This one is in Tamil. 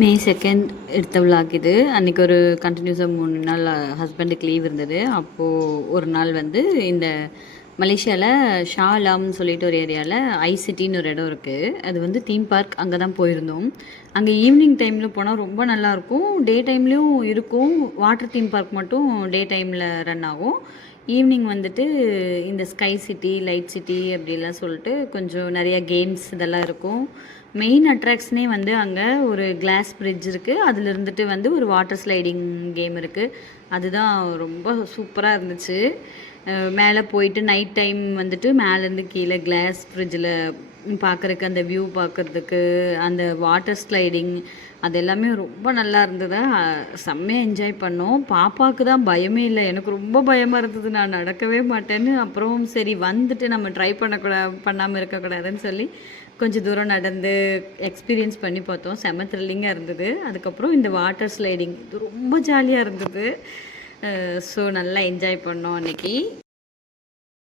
மே 2 எடுத்த விளாக் இது. அன்றைக்கி ஒரு கண்டினியூஸாக 3 நாள் ஹஸ்பண்டுக்கு லீவ் இருந்தது. அப்போது ஒரு நாள் வந்து இந்த மலேசியாவில் ஷா அலாம்னு சொல்லிட்டு ஒரு ஏரியாவில் ஐசிட்டின்னு ஒரு இடம் இருக்குது. அது வந்து தீம் பார்க். அங்கே தான் போயிருந்தோம். அங்கே ஈவினிங் டைமில் போனால் ரொம்ப நல்லாயிருக்கும். டே டைம்லேயும் இருக்கும். வாட்டர் தீம் பார்க் மட்டும் டே டைமில் ரன் ஆகும். ஈவினிங் வந்துட்டு இந்த ஸ்கை சிட்டி, லைட் சிட்டி அப்படிலாம் சொல்லிட்டு கொஞ்சம் நிறையா கேம்ஸ் இதெல்லாம் இருக்கும். மெயின் அட்ராக்ஷனே வந்து அங்கே ஒரு கிளாஸ் பிரிட்ஜ் இருக்குது. அதில் இருந்துட்டு வந்து ஒரு வாட்டர் ஸ்லைடிங் கேம் இருக்குது. அதுதான் ரொம்ப சூப்பராக இருந்துச்சு. மேலே போயிட்டு நைட் டைம் வந்துட்டு மேலேருந்து கீழே கிளாஸ் ஃப்ரிட்ஜில் பார்க்குறக்கு அந்த வியூ பார்க்குறதுக்கு அந்த வாட்டர் ஸ்லைடிங் அது எல்லாமே ரொம்ப நல்லா இருந்தது. செம்மையாக என்ஜாய் பண்ணோம். பாப்பாவுக்கு தான் பயமே இல்லை. எனக்கு ரொம்ப பயமாக இருந்தது. நான் நடக்கவே மாட்டேன்னு. அப்புறம் சரி வந்துட்டு நம்ம ட்ரை பண்ணாமல் இருக்கக்கூடாதுன்னு சொல்லி கொஞ்சம் தூரம் நடந்து எக்ஸ்பீரியன்ஸ் பண்ணி பார்த்தோம். செம்ம த்ரில்லிங்காக இருந்தது. அதுக்கப்புறம் இந்த வாட்டர் ஸ்லைடிங் இது ரொம்ப ஜாலியாக இருந்தது. ஸோ நல்லா என்ஜாய் பண்ணோம் அன்றைக்கி.